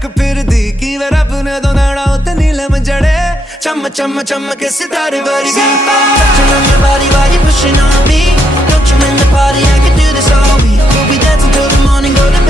तक फिर दी की वे रब ने दोनाना उते नीलम जड़े चम चम चम के सितारे वर्गी touching on your body while you're pushing on me don't you in the party I can do this all week we'll be dancing till the morning go to bed